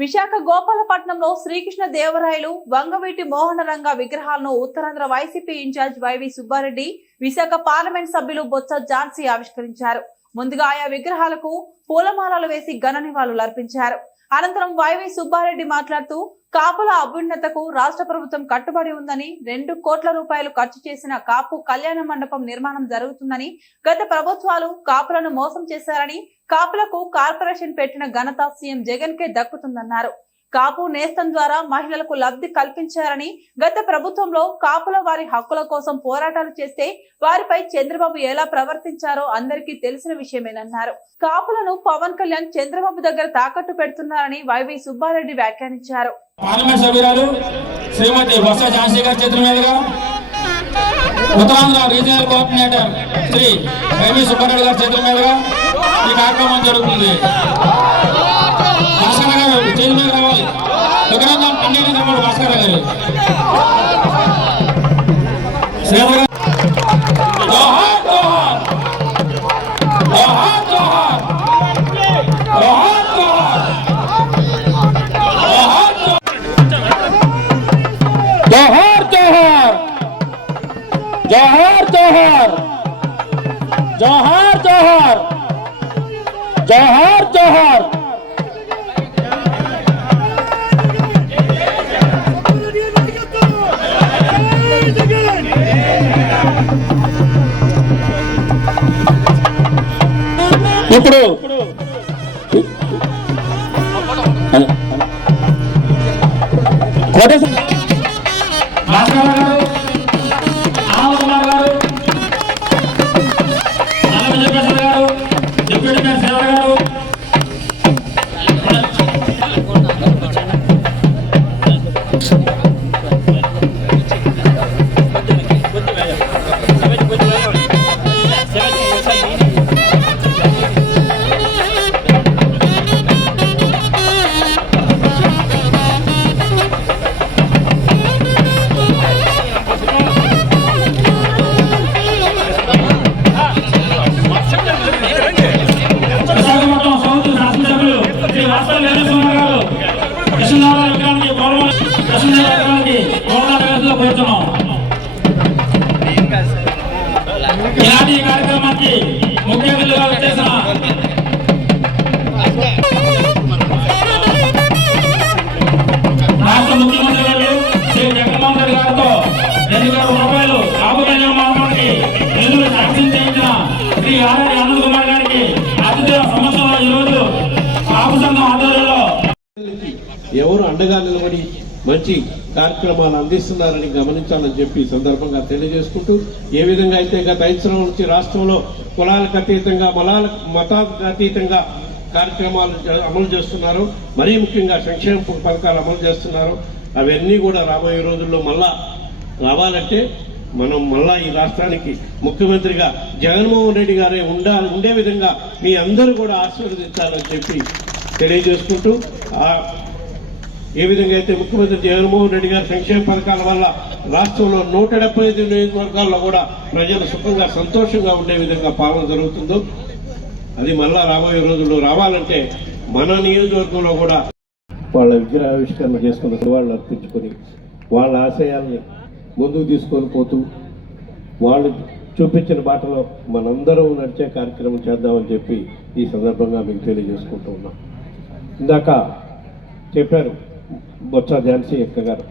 విశాఖ గోపాలపట్నంలో శ్రీకృష్ణ దేవరాయలు వంగవీటి మోహనరంగ విగ్రహాలను Uttarandhra YCP in charge YV Subbareddy Visakha parliament సభ్యులు బొత్స ఝాన్సీ ఆవిష్కరించారు. ముందుగా ఆయా విగ్రహాలకు పూలమాలలు వేసి ఘన నివాళులు అర్పించారు. అనంతరం వైవి సుబ్బారెడ్డి మాట్లాడుతూ కాపుల అభ్యున్నతకు రాష్ట్ర ప్రభుత్వం కట్టుబడి ఉందని, 2 కోట్ల రూపాయలు ఖర్చు చేసిన కాపు కళ్యాణ మండపం నిర్మాణం జరుగుతుందని, గత ప్రభుత్వాలు కాపులను మోసం చేశారని, కాపులకు కార్పొరేషన్ పెట్టిన ఘనత సీఎం జగన్ కే దక్కుతుందన్నారు. కాపు నేస్తం ద్వారా మహిళలకు లబ్ధి కల్పించారని, గత ప్రభుత్వంలో కాపుల వారి హక్కుల కోసం పోరాటాలు చేస్తే వారిపై చంద్రబాబు ఎలా ప్రవర్తించారో అందరికీ తెలిసిన విషయమేనన్నారు. కాపులను పవన్ కళ్యాణ్ చంద్రబాబు దగ్గర తాకట్టు పెడుతున్నారని వైవి సుబ్బారెడ్డి వ్యాఖ్యానించారు. పార్లమెంట్ సభ్యురాలు శ్రీమతి బొత్స ఝాన్సీ గారి చేతుల మీదుగా ఉత్తరాంధ్ర రీజనల్ కోఆర్డినేటర్ శ్రీ వైవి సుబ్బారెడ్డి గారి చేతుల మీదుగా ఈ కార్యక్రమం జరుగుతుంది. భాస్కర్ గారు చేతుల మీద రావాలి. విగ్రహం పండిన తమ్ముడు భాస్కర్ గారు जोहार जोहार जोहार जोहार जोहार जोहार ఇప్పుడు ఇలాంటి కార్యక్రమానికి ముఖ్య అతిథిగా వచ్చేసిన రాష్ట్ర ముఖ్యమంత్రి గారు శ్రీ జగన్మోహన్ రెడ్డి గారితో 2 కోట్ల రూపాయలు కాపు కళ్యాణ మండపానికి నిధులు శాంక్షన్ చేయించిన శ్రీ ఆర్ఆర్ ఆనంద్ కుమార్ గారికి అతిథి సంవత్సరంలో ఈరోజు కాపు సంఘం ఆధ్వర్యంలో ఎవరు అండగా నిలబడి మంచి కార్యక్రమాలు అందిస్తున్నారని గమనించాలని చెప్పి సందర్భంగా తెలియజేసుకుంటూ, ఏ విధంగా అయితే గత 5 సంవత్సరాల నుంచి రాష్ట్రంలో కులాలకు అతీతంగా మతాలకు అతీతంగా కార్యక్రమాలు అమలు చేస్తున్నారు, మరీ ముఖ్యంగా సంక్షేమ పథకాలు అమలు చేస్తున్నారు, అవన్నీ కూడా రాబోయే రోజుల్లో మళ్ళా రావాలంటే మనం మళ్ళా ఈ రాష్ట్రానికి ముఖ్యమంత్రిగా జగన్మోహన్ రెడ్డి గారే ఉండే విధంగా మీ అందరూ కూడా ఆశీర్వదించాలని చెప్పి తెలియజేసుకుంటూ, ఏ విధంగా అయితే ముఖ్యమంత్రి జగన్మోహన్ రెడ్డి గారి సంక్షేమ పథకాల వల్ల రాష్ట్రంలో 175 నియోజకవర్గాల్లో కూడా ప్రజలు సుఖంగా సంతోషంగా ఉండే విధంగా పాలన జరుగుతుందో, అది మళ్ళా రాబోయే రోజుల్లో రావాలంటే మన నియోజకవర్గంలో కూడా వాళ్ళ విగ్రహావిష్కరణ చేసుకున్న వాళ్ళు అర్పించుకొని వాళ్ళ ఆశయాల్ని ముందుకు తీసుకొని పోతూ వాళ్ళు చూపించిన బాటలో మనందరం నడిచే కార్యక్రమం చేద్దామని చెప్పి ఈ సందర్భంగా మీకు తెలియజేసుకుంటూ ఉన్నాం. ఇందాక చెప్పారు బొత్స ఝాన్సీ అక్క గారు,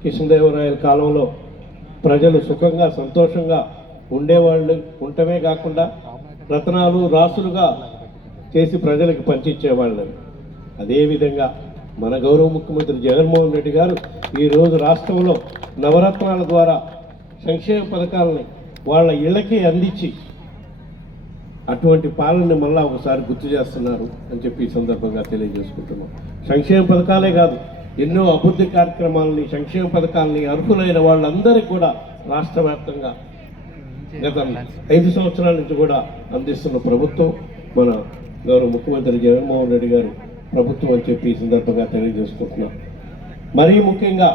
కృష్ణదేవరాయల కాలంలో ప్రజలు సుఖంగా సంతోషంగా ఉండేవాళ్ళు ఉండటమే కాకుండా రత్నాలు రాసులుగా చేసి ప్రజలకు పంచిచ్చేవాళ్ళు. అదేవిధంగా మన గౌరవ ముఖ్యమంత్రి జగన్మోహన్ రెడ్డి గారు ఈరోజు రాష్ట్రంలో నవరత్నాల ద్వారా సంక్షేమ పథకాలని వాళ్ళ ఇళ్లకి అందించి అటువంటి పాలనని మళ్ళా ఒకసారి గుర్తు చేస్తున్నారు అని చెప్పి ఈ సందర్భంగా తెలియజేసుకుంటున్నాం. సంక్షేమ పథకాలే కాదు, ఎన్నో అభివృద్ధి కార్యక్రమాలని, సంక్షేమ పథకాలని అర్హులైన వాళ్ళందరికీ కూడా రాష్ట్ర వ్యాప్తంగా గత 5 సంవత్సరాల నుంచి కూడా అందిస్తున్న ప్రభుత్వం మన గౌరవ ముఖ్యమంత్రి జగన్మోహన్ రెడ్డి గారు ప్రభుత్వం అని చెప్పి ఈ సందర్భంగా తెలియజేసుకుంటున్నాం. మరీ ముఖ్యంగా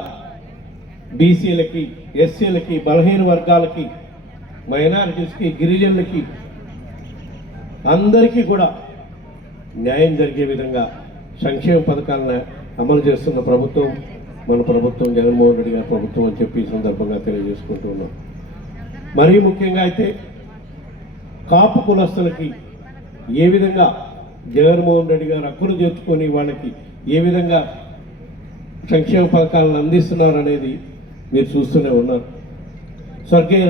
బీసీలకి, ఎస్సీలకి, బలహీన వర్గాలకి, మైనారిటీస్కి, గిరిజనులకి అందరికీ కూడా న్యాయం జరిగే విధంగా సంక్షేమ పథకాలను అమలు చేస్తున్న ప్రభుత్వం మన ప్రభుత్వం, జగన్మోహన్ రెడ్డి గారి ప్రభుత్వం అని చెప్పి ఈ సందర్భంగా తెలియజేసుకుంటూ ఉన్నాం. మరీ ముఖ్యంగా అయితే కాపు కులస్తులకి ఏ విధంగా జగన్మోహన్ రెడ్డి గారు హక్కును చేర్చుకొని వాళ్ళకి ఏ విధంగా సంక్షేమ పథకాలను అందిస్తున్నారు అనేది మీరు చూస్తూనే ఉన్నారు. స్వర్గీయ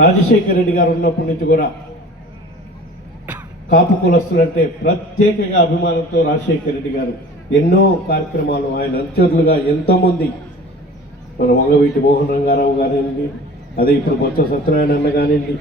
రాజశేఖర రెడ్డి గారు ఉన్నప్పటి నుంచి కూడా కాపు కులస్తులంటే ప్రత్యేకంగా అభిమానంతో రాజశేఖర రెడ్డి గారు ఎన్నో కార్యక్రమాలు, ఆయన అనుచరులుగా ఎంతోమంది, మన వంగవీటి మోహన్ రంగారావు కానివ్వండి, అదే ఇప్పుడు బొత్స సత్యనారాయణ అన్న కానివ్వండి,